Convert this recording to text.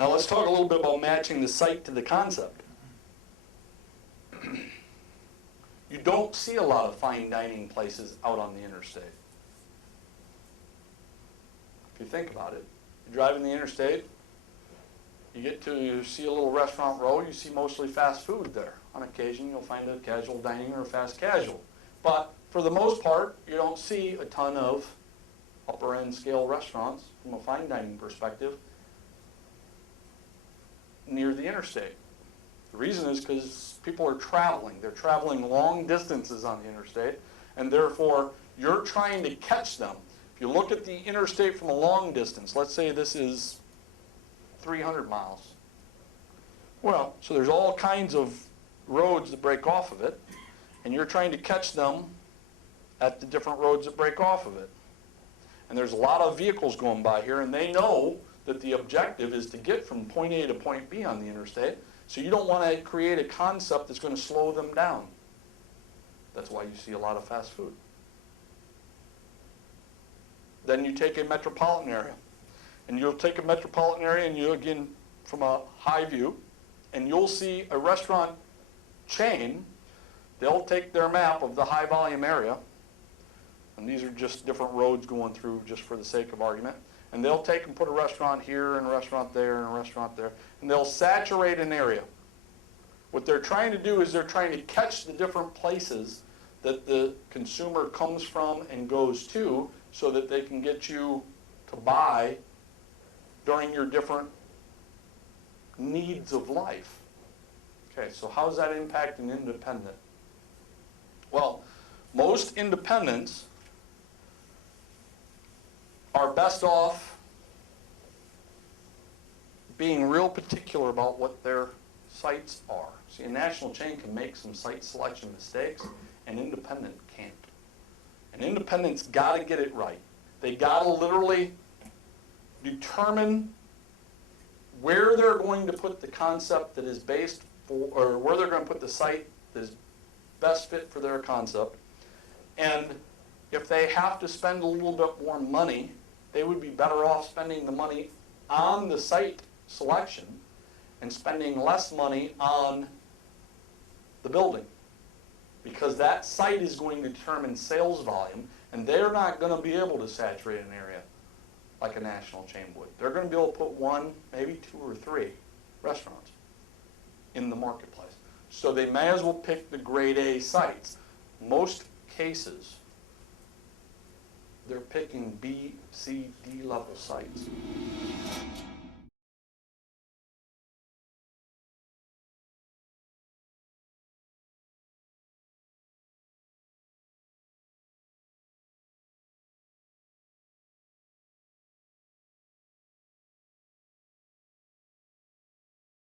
Now let's talk a little bit about matching the site to the concept. You don't see a lot of fine dining places out on the interstate. If you think about it, you're driving the interstate, you see a little restaurant row, you see mostly fast food there. On occasion, you'll find a casual dining or a fast casual. But for the most part, you don't see a ton of upper end scale restaurants from a fine dining perspective near the interstate. The reason is because people are traveling. They're traveling long distances on the interstate, and therefore you're trying to catch them. If you look at the interstate from a long distance, let's say this is 300 miles. Well, so there's all kinds of roads that break off of it, and you're trying to catch them at the different roads that break off of it. And there's a lot of vehicles going by here, and they know that the objective is to get from point A to point B on the interstate, so you don't want to create a concept that's going to slow them down. That's why you see a lot of fast food. Then you take a metropolitan area. And you'll take a metropolitan area and you, again, from a high view, and you'll see a restaurant chain. They'll take their map of the high volume area, and these are just different roads going through just for the sake of argument, and they'll take and put a restaurant here and a restaurant there and a restaurant there, and they'll saturate an area. What they're trying to do is they're trying to catch the different places that the consumer comes from and goes to so that they can get you to buy during your different needs of life. Okay, so how does that impact an independent? Well, most independents are best off being real particular about what their sites are. See, a national chain can make some site selection mistakes, an independent can't. An independent's got to get it right. They got to literally determine where they're going to put the concept that is based for, or where they're going to put the site that is best fit for their concept. And if they have to spend a little bit more money, they would be better off spending the money on the site selection and spending less money on the building. Because that site is going to determine sales volume, and they're not going to be able to saturate an area like a national chain would. They're going to be able to put one, maybe two or three restaurants in the marketplace. So they may as well pick the grade A sites. Most cases, they're picking B, C, D level sites.